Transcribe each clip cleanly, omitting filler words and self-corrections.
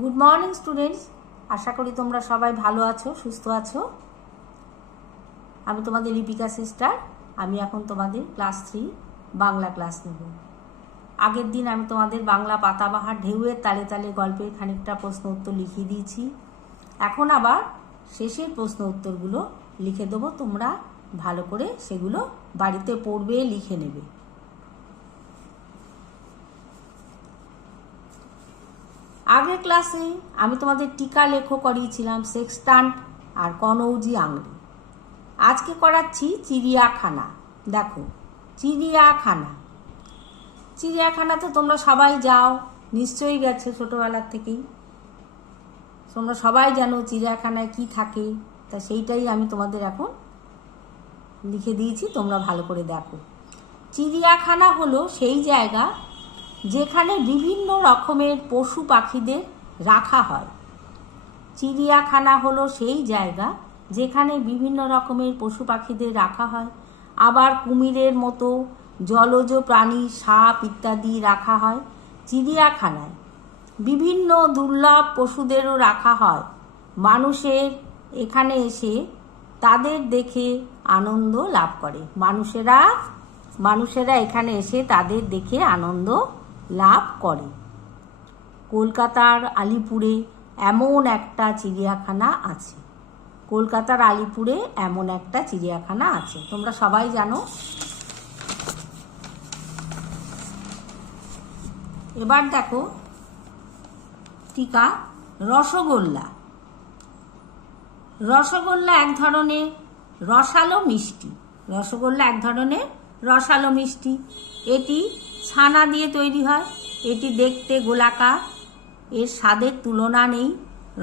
Good morning students, আশা করি তোমরা সবাই ভালো আছো, সুস্থ আছো। আমি তোমাদের লিপিকা সিস্টার। আমি এখন তোমাদের ক্লাস 3 বাংলা ক্লাস নেব। আগের দিন আমি তোমাদের বাংলা পাতাবাহার ঢেউয়ের তালে তালে গল্পের খানিকটা প্রশ্ন উত্তর লিখিয়ে দিয়েছি। এখন আবার শেষের প্রশ্ন উত্তরগুলো লিখে দেবো। তোমরা ভালো করে সেগুলো বাড়িতে পড়বে, লিখে নেবে। আগের ক্লাসে আমি তোমাদের টিকা লেখো করিয়েছিলাম সেক্সটান্ট আর কনৌজি আংড়ি। আজকে করাচ্ছি চিড়িয়াখানা। দেখো, চিড়িয়াখানাতে তোমরা সবাই যাও, নিশ্চয়ই গেছো ছোটবেলার থেকেই। তোমরা সবাই জানো চিড়িয়াখানায় কি থাকে, তা সেইটাই আমি তোমাদের এখন লিখে দিয়েছি, তোমরা ভালো করে দেখো। চিড়িয়াখানা হলো সেই জায়গা যেখানে বিভিন্ন রকমের পশু পাখিদের রাখা হয়। চিড়িয়াখানা হলো সেই জায়গা যেখানে বিভিন্ন রকমের পশু পাখিদের রাখা হয়। আবার কুমিরের মতো জলজ প্রাণী, সাপ ইত্যাদি রাখা হয়। চিড়িয়াখানায় বিভিন্ন দুর্লভ পশুদেরও রাখা হয়। মানুষের এখানে এসে তাদের দেখে আনন্দ লাভ করে। মানুষেরা এখানে এসে তাদের দেখে আনন্দ লাভ করে। কলকাতার আলিপুরে এমন একটা চিড়িয়াখানা আছে। তোমরা সবাই জানো। এবার দেখো টিকা রসগোল্লা। রসগোল্লা এক ধরনের রসালো মিষ্টি। এটি ছানা দিয়ে তৈরি হয়। এটি দেখতে গোলাকার। এর স্বাদের তুলনা নেই।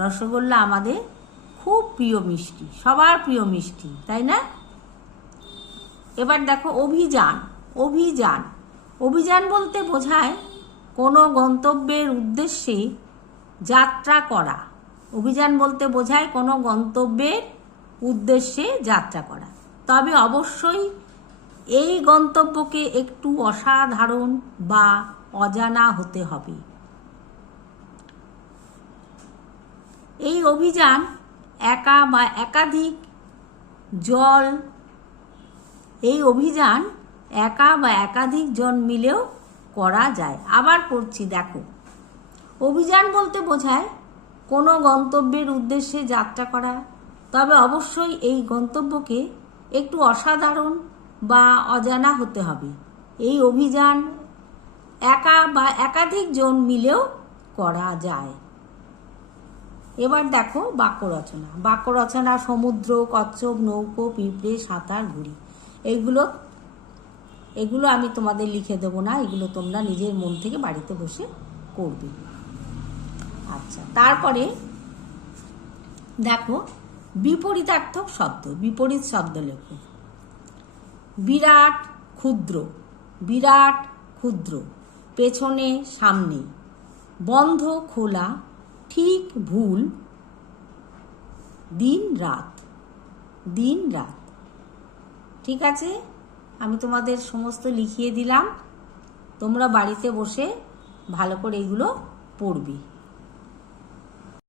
রসগোল্লা আমাদের খুব প্রিয় মিষ্টি, সবার প্রিয় মিষ্টি, তাই না? এবার দেখো অভিযান বলতে বোঝায় কোনো গন্তব্যের উদ্দেশ্যে যাত্রা করা। তবে অবশ্যই এই গন্তব্যকে একটু অসাধারণ বা অজানা হতে হবে। এই অভিযান একা বা একাধিক জন মিলেও করা যায়। আবার পড়ছি, দেখো। অভিযান বলতে বোঝায় কোনো গন্তব্যের উদ্দেশ্যে যাত্রা করা। তবে অবশ্যই এই গন্তব্যকে একটু অসাধারণ বা অজানা হতে হবে। এই অভিযান একা বা একাধিক জন মিলেও করা যায়। এবার দেখো বাক্য রচনা সমুদ্র, কচ্ছপ, নৌকো, পিঁপড়ে, সাঁতার, ঘুড়ি। এগুলো আমি তোমাদের লিখে দেবো না, এগুলো তোমরা নিজের মন থেকে বাড়িতে বসে করবে। আচ্ছা, তারপরে দেখো বিপরীত শব্দ লেখো। বিরাট ক্ষুদ্র, পেছনে সামনে, বন্ধ খোলা, ঠিক ভুল, দিন রাত। ঠিক আছে, আমি তোমাদের সমস্ত লিখিয়ে দিলাম। তোমরা বাড়িতে বসে ভালো করে এগুলো পড়বে।